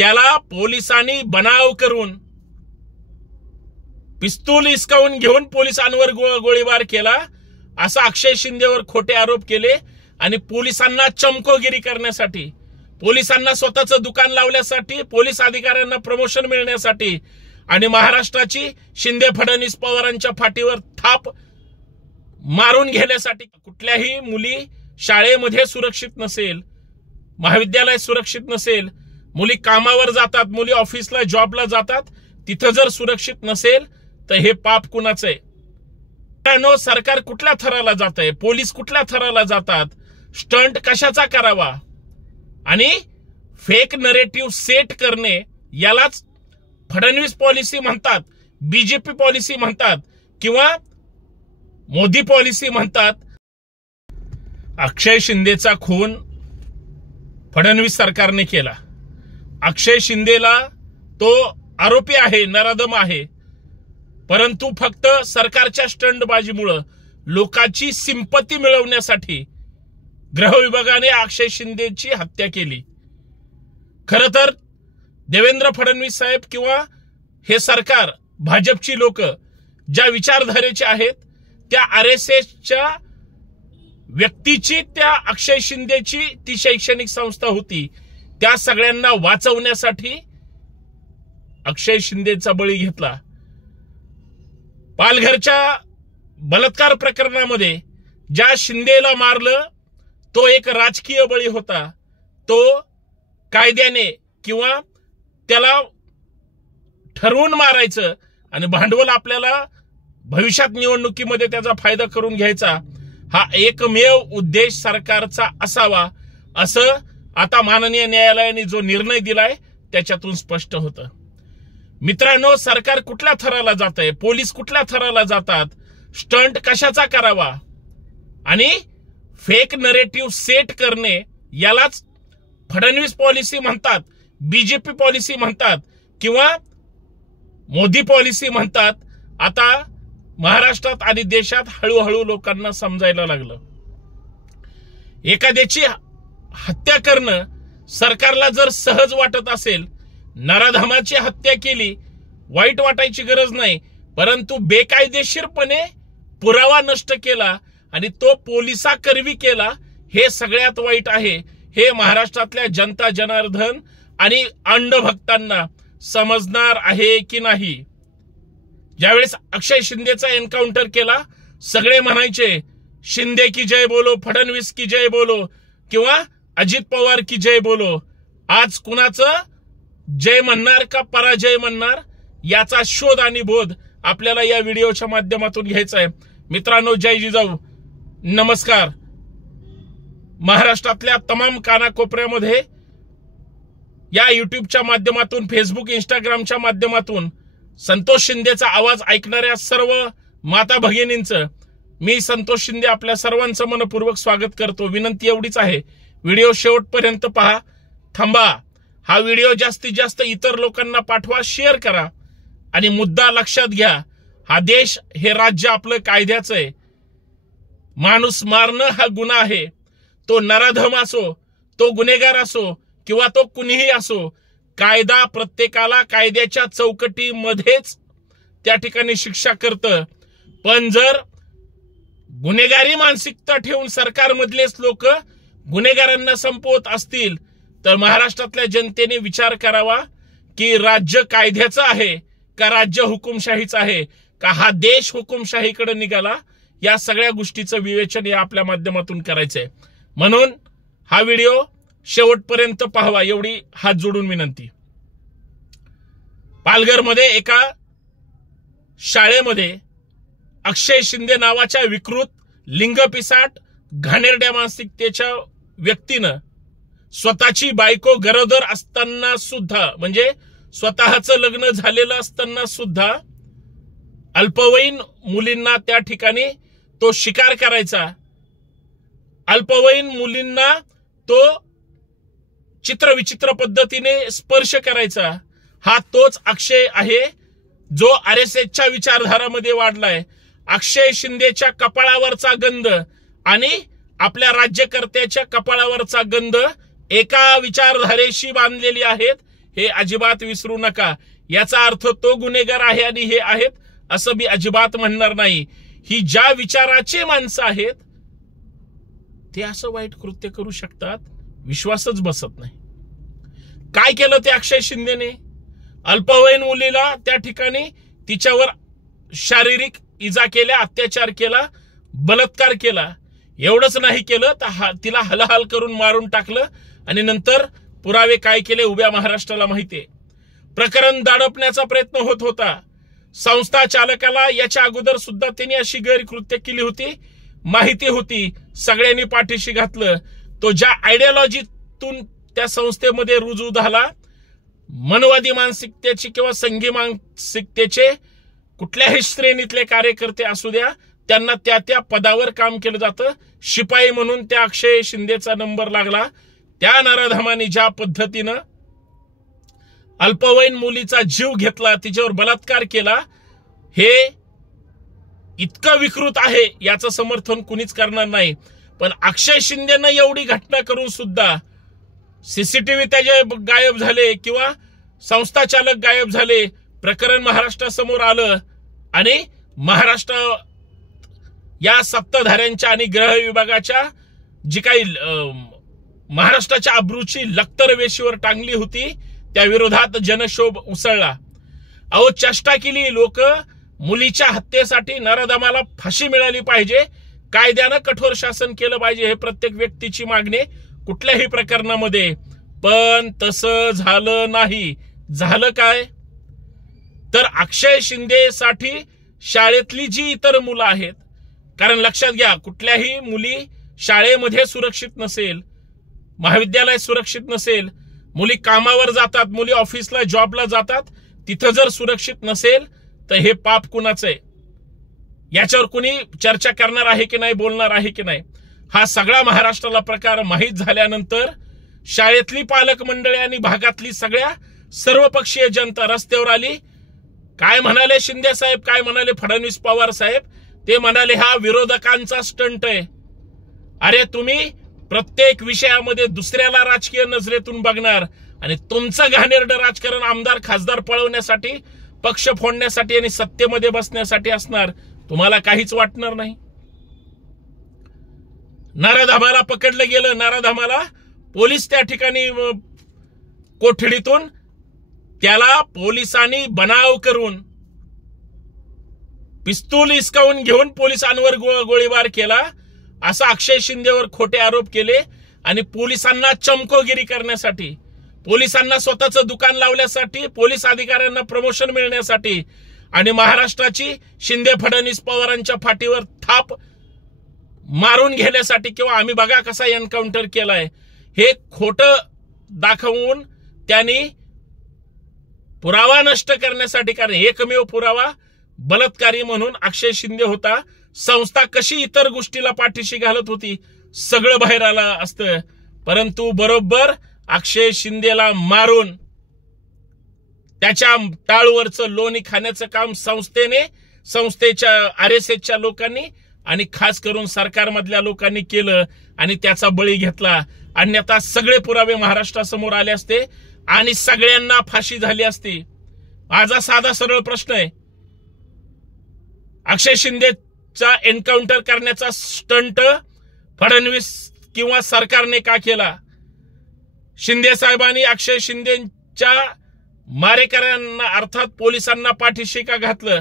त्याला पोलिसांनी बनाव करून पिस्तूल हिसकावून घेऊन पोलिसांवर गोळीबार केला, असा अक्षय शिंदेवर खोटे आरोप केले आणि पोलिसांना चमकोगिरी करण्यासाठी, पोलिसांना स्वतःचं दुकान लावण्यासाठी, पोलीस अधिकाऱ्यांना प्रमोशन मिळण्यासाठी आणि महाराष्ट्राची शिंदे फडणवीस पवारांच्या फाटीवर थाप मारून घेण्यासाठी कुठल्याही मुली शाळेमध्ये सुरक्षित नसेल, महाविद्यालय सुरक्षित नसेल, मुली कामावर जातात, मुली ऑफिसला जॉबला जातात, तिथं जर सुरक्षित नसेल तर हे पाप कुणाचं आहे? सरकार कुठल्या थराला जात आहे? पोलीस कुठल्या थराला जातात? स्टंट कशाचा करावा आणि फेक नरेटिव्ह सेट करणे, यालाच फडणवीस पॉलिसी म्हणतात, बीजेपी पॉलिसी म्हणतात किंवा मोदी पॉलिसी म्हणतात। अक्षय शिंदेचा खून फडणवीस सरकारने केला। अक्षय शिंदेला तो आरोपी आहे, नराधम आहे, परंतु फक्त सरकारच्या स्टंटबाजीमुळे लोकांची सिंपती मिळवण्यासाठी गृह विभागाने अक्षय शिंदेची हत्या केली। खरं तर देवेंद्र फडणवीस साहेब किंवा हे सरकार, भाजपची लोक ज्या विचारधारेचे आहेत, त्या आरएसएसच्या व्यक्तीची, त्या अक्षय शिंदेची ती शैक्षणिक संस्था होती, त्या सगळ्यांना वाचवण्यासाठी अक्षय शिंदेचा बळी घेतला। पालघरच्या बलात्कार प्रकरणामध्ये ज्या शिंदेला मारलं तो एक राजकीय बळी होता। तो कायद्याने किंवा त्याला ठरवून मारायचं आणि भांडवल आपल्याला भविष्यात निवडणुकीमध्ये त्याचा फायदा करून घ्यायचा, हा एकमेव उद्देश सरकारचा असावा, असं आता माननीय न्यायालयाने जो निर्णय दिलाय त्याच्यातून स्पष्ट होतं। मित्रांनो, सरकार कुठल्या थराला जात आहे? पोलीस कुठल्या थराला जातात? स्टंट कशाचा करावा आणि फेक नरेटिव्ह सेट करणे, यालाच फडणवीस पॉलिसी म्हणतात, बीजेपी पॉलिसी म्हणतात किंवा मोदी पॉलिसी म्हणतात। आता महाराष्ट्रात आणि देशात हळूहळू लोकांना समजायला लागलं। एखाद्याची हत्या करणं सरकारला जर सहज वाटत असेल, नराधमाची हत्या केली, वाईट वाटायची गरज नाही, परंतु बेकायदेशीरपणे पुरावा नष्ट केला आणि तो पोलिसाकरवी केला, हे सगळ्यात वाईट आहे। हे महाराष्ट्रातल्या जनता जनार्दन आणि अंधभक्तांना समजणार आहे की नाही? ज्यावेळेस अक्षय शिंदेचा एन्काउंटर केला, सगळे म्हणायचे शिंदे की जय बोलो, फडणवीस की जय बोलो किंवा अजित पवार की जय बोलो। आज कुणाचं जय म्हणणार का पराजय म्हणणार, याचा शोध आणि बोध आपल्याला या व्हिडिओच्या माध्यमातून घ्यायचा आहे। मित्रांनो, जय जिजाऊ, नमस्कार। महाराष्ट्रातल्या तमाम कानाकोपऱ्यामध्ये या युट्यूबच्या माध्यमातून, फेसबुक, इंस्टाग्रामच्या माध्यमातून संतोष शिंदेचा आवाज ऐकणाऱ्या सर्व माता भगिनींचं मी संतोष शिंदे आपल्या सर्वांचं मनपूर्वक स्वागत करतो। विनंती एवढीच आहे, व्हिडिओ शेवटपर्यंत पहा, थांबा, हा व्हिडिओ जास्तीत जास्त इतर लोकांना पाठवा, शेअर करा आणि मुद्दा लक्षात घ्या, हा देश, हे राज्य आपलं कायद्याचं आहे। माणूस मारणं हा गुन्हा आहे। तो नराधम असो, तो गुन्हेगार असो किंवा तो कुणीही असो, कायदा प्रत्येकाला कायद्याच्या चौकटीमध्येच त्या ठिकाणी शिक्षा करतं। पण जर गुन्हेगारी मानसिकता ठेवून सरकारमधलेच लोक गुन्हेगारांना संपवत असतील तर महाराष्ट्रातल्या जनतेने विचार करावा की राज्य कायद्याचं आहे का राज्य हुकुमशाहीचं आहे, का हा देश हुकुमशाहीकडे निघाला? या सगळ्या गोष्टीचं विवेचन या आपल्या माध्यमातून करायचंय। म्हणून हा व्हिडिओ शेवटपर्यंत पाहावा, एवढी हात जोडून विनंती। पालघरमध्ये एका शाळेमध्ये अक्षय शिंदे नावाच्या विकृत, लिंगपिसाट, घाणेरड्या मानसिकतेच्या व्यक्तीनं स्वतःची बायको गरोदर असताना सुद्धा, म्हणजे स्वतःचं लग्न झालेलं असताना सुद्धा अल्पवयीन मुलींना त्या ठिकाणी तो शिकार करायचा। अल्पवयीन मुलींना तो चित्रविचित्र पद्धतीने स्पर्श करायचा। हा तोच अक्षय आहे जो आरएसएसच्या विचारधारामध्ये वाढलाय। अक्षय शिंदेच्या कपाळावरचा गंध आणि आपल्या राज्यकर्त्याच्या कपाळावरचा गंध एका विचारधारेशी बांधलेली आहेत, हे अजिबात विसरू नका। याचा अर्थ तो गुन्हेगार आहे आणि हे आहेत असं मी अजिबात म्हणणार नाही। ही ज्या विचाराचे माणसं आहेत ते असं वाईट कृत्य करू शकतात, विश्वासच बसत नाही। काय केलं ते अक्षय शिंदेने? अल्पवयीन मुलीला त्या ठिकाणी तिच्यावर शारीरिक इजा केल्या, अत्याचार केला, बलात्कार केला। एवढंच नाही केलं तर तिला हलाहल करून मारून टाकलं आणि नंतर पुरावे काय केले उभ्या महाराष्ट्राला माहितीये। प्रकरण दाडपण्याचा प्रयत्न होत होता। संस्था चालकाला याच्या अगोदर सुद्धा त्यांनी अशी गैरकृत्य केली होती, माहिती होती, सगळ्यांनी पाठीशी घातलं। तो ज्या आयडियोलॉजीतून त्या संस्थेमध्ये रुजू झाला, मनवादी मानसिकतेचे किंवा संघी मानसिकतेचे कुठल्याही श्रेणीतले कार्यकर्ते असू द्या, त्यांना त्या त्या पदावर काम केलं जातं। शिपाई म्हणून त्या अक्षय शिंदेचा नंबर लागला। त्या नराधमाने ज्या पद्धतीनं अल्पवयीन मुलीचा जीव घेतला, तिच्यावर बलात्कार केला, हे इतकं विकृत आहे याचं समर्थन कुणीच करणार नाही। पण अक्षय शिंदेनं एवढी घटना करून सुद्धा सीसीटीव्ही त्याचे गायब झाले किंवा संस्था चालक गायब झाले, प्रकरण महाराष्ट्रासमोर आलं आणि महाराष्ट्र या सत्ताधाऱ्यांच्या आणि गृह विभागाच्या जी काही महाराष्ट्राच्या अब्रूची लक्तर वेशीवर टांगली होती त्या विरोधात जनक्षोभ उसळला। अहो, चेष्टा केली लोक, मुलीच्या हत्येसाठी नराधमाला फाशी मिळाली पाहिजे, कायद्यानं कठोर शासन केलं पाहिजे, हे प्रत्येक व्यक्तीची मागणी कुठल्याही प्रकरणामध्ये। पण तसं झालं नाही। झालं काय तर अक्षय शिंदेसाठी शाळेतली जी इतर मुलं आहेत, कारण लक्षात घ्या कुठल्याही मुली शाळेमध्ये सुरक्षित नसेल, महाविद्यालय सुरक्षित नसेल, मुली कामावर जातात, मुली ऑफिसला जॉबला जातात, तिथं जर सुरक्षित नसेल तर हे पाप कुणाचं आहे याच्यावर कुणी चर्चा करणार आहे की नाही, बोलणार आहे की नाही? हा सगळा महाराष्ट्राला प्रकार माहीत झाल्यानंतर शाळेतली पालक मंडळी आणि भागातली सगळ्या सर्वपक्षीय जनता रस्त्यावर आली। काय म्हणाले शिंदे साहेब, काय म्हणाले फडणवीस पवार साहेब? ते म्हणाले हा विरोधकांचा स्टंट आहे। अरे तुम्ही प्रत्येक विषयामध्ये दुसऱ्याला राजकीय नजरेतून बघणार आणि तुमचं घाणेरडं राजकारण आमदार खासदार पळवण्यासाठी, पक्ष फोडण्यासाठी आणि सत्तेमध्ये बसण्यासाठी असणार, तुम्हाला काहीच वाटणार नाही। नराधमाला पकडलं गेलं, नराधमाला पोलीस त्या ठिकाणी कोठडीतून त्याला पोलिसांनी बनाव करून पिस्तूल हिसकावून घेऊन पोलिसांवर गोळीबार केला, असा अक्षय शिंदेवर खोटे आरोप केले आणि पोलिसांना चमकोगिरी करण्यासाठी, पोलिसांना स्वतःचं दुकान लावण्यासाठी, पोलीस अधिकाऱ्यांना प्रमोशन मिळण्यासाठी आणि महाराष्ट्राची शिंदे फडणवीस पवारांच्या फाटीवर थाप मारून घेण्यासाठी किंवा आम्ही बघा कसा एन्काउंटर केलाय हे खोटं दाखवून त्यांनी पुरावा नष्ट करण्यासाठी, कारण एकमेव पुरावा बलात्कारी म्हणून अक्षय शिंदे होता। संस्था कशी इतर गोष्टीला पाठीशी घालत होती सगळं बाहेर आलं असतं, परंतु बरोबर अक्षय शिंदेला मारून त्याच्या टाळूवरचं लोणी खाण्याचं काम संस्थेने, संस्थेच्या RSSच्या लोकांनी आणि खास करून सरकारमधल्या लोकांनी केलं आणि त्याचा बळी घेतला। अन्यथा सगळे पुरावे महाराष्ट्रासमोर आले असते आणि सगळ्यांना फाशी झाली असती। माझा साधा सरळ प्रश्न आहे, अक्षय शिंदेचा एन्काउंटर करण्याचा स्टंट फडणवीस किंवा सरकारने का केला? शिंदे साहेबांनी अक्षय शिंदेच्या मारेकऱ्यांना अर्थात पोलिसांना पाठीशी का घातलं?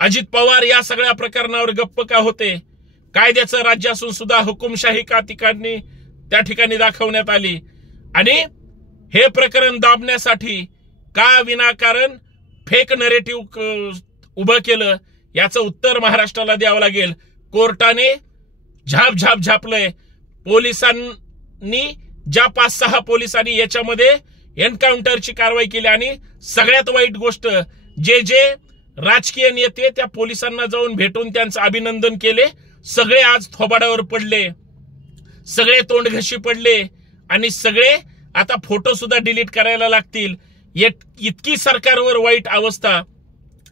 अजित पवार या सगळ्या प्रकरणावर गप्प का होते? कायद्याचं राज्य असून सुद्धा हुकुमशाही का त्या ठिकाणी दाखवण्यात आली? आणि हे प्रकरण दाबण्यासाठी का विनाकारण फेक नरेटिव्ह उभं केलं याचं उत्तर महाराष्ट्राला द्यावं लागेल। कोर्टाने झापलंय। पोलिसांनी ज्या 5-6 पोलिसांनी याच्यामध्ये एन्काउंटरची कारवाई केली आणि सगळ्यात वाईट गोष्ट जे राजकीय नेते त्या पोलिसांना जाऊन भेटून त्यांचं अभिनंदन केले, सगळे आज थोबाडावर पडले, सगळे तोंडघशी पडले आणि सगळे आता फोटो सुद्धा डिलीट करायला लागतील। इतकी सरकारवर वाईट अवस्था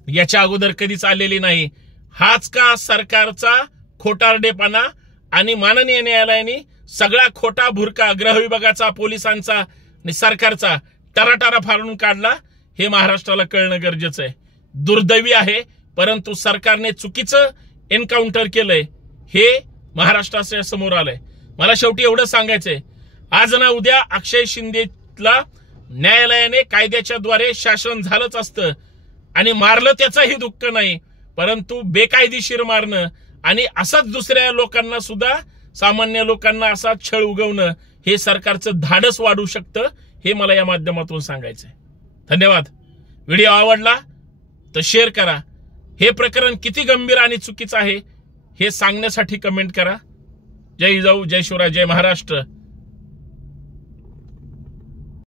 याच्या अगोदर कधीच आलेली नाही। हाच का सरकारचा खोटारडेपणा आणि माननीय न्यायालयाने सगळा खोटा भुरका गृह विभागाचा, पोलिसांचा आणि सरकारचा टराटरा फाडून काढला हे महाराष्ट्राला कळणं गरजेचं आहे। दुर्दैवी आहे, परंतु सरकारने चुकीचं एन्काउंटर केलंय हे महाराष्ट्राच्या समोर आलंय। मला शेवटी एवढं सांगायचंय, आज ना उद्या अक्षय शिंदेला न्यायालयाने कायद्याच्या द्वारे शासन झालंच असतं आणि मारलं त्याचंही दुःख नाही, परंतु बेकायदेशीर मारणं आणि असंच दुसऱ्या लोकांना सुद्धा, सामान्य लोकांना असा छळ उगवणं हे सरकारचं धाडस वाढू शकतं, हे मला या माध्यमातून सांगायचंय। धन्यवाद। व्हिडिओ आवडला तर शेअर करा। हे प्रकरण किती गंभीर आणि चुकीचं आहे हे सांगण्यासाठी कमेंट करा। जय जिजाऊ, जय शिवराय, जय महाराष्ट्र।